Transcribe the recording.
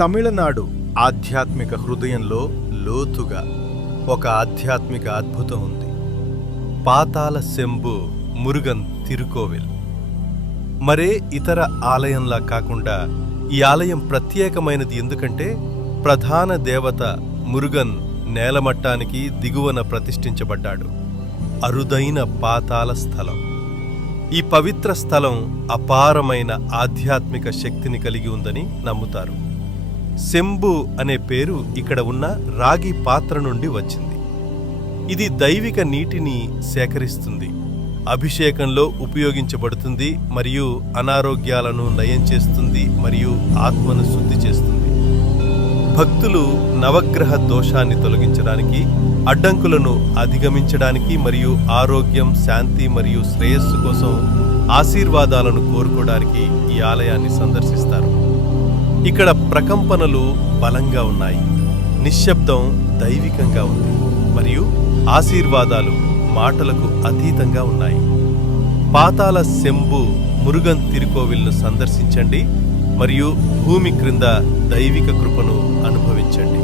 తమిళనాడు ఆధ్యాత్మిక హృదయంలో లోతుగా ఒక ఆధ్యాత్మిక అద్భుతం ఉంది. పాతాళ శంభు మురుగన్ తిరుకోవిల్. మరే ఇతర ఆలయంలా కాకుండా ఈ ఆలయం ప్రత్యేకమైనది. ఎందుకంటే ప్రధాన దేవత మురుగన్ నేలమట్టానికి దిగువన ప్రతిష్ఠించబడ్డాడు. అరుదైన పాతాళ స్థలం. ఈ పవిత్ర స్థలం అపారమైన ఆధ్యాత్మిక శక్తిని కలిగి ఉందని నమ్ముతారు. శంభు అనే పేరు ఇక్కడ ఉన్న రాగి పాత్ర నుండి వచ్చింది. ఇది దైవిక నీటిని సేకరిస్తుంది, అభిషేకంలో ఉపయోగించబడుతుంది మరియు అనారోగ్యాలను నయం చేస్తుంది మరియు ఆత్మను శుద్ధి చేస్తుంది. భక్తులు నవగ్రహ దోషాన్ని తొలగించడానికి, అడ్డంకులను అధిగమించడానికి మరియు ఆరోగ్యం, శాంతి మరియు శ్రేయస్సు కోసం ఆశీర్వాదాలను కోరుకోవడానికి ఈ ఆలయాన్ని సందర్శిస్తారు. ఇక్కడ ప్రకంపనలు బలంగా ఉన్నాయి, నిశ్శబ్దం దైవికంగా ఉంది మరియు ఆశీర్వాదాలు మాటలకు అతీతంగా ఉన్నాయి. పాతాళ శంభు మురుగన్ తిరుకోవిల్ను సందర్శించండి మరియు భూమి క్రింద దైవిక కృపను అనుభవించండి.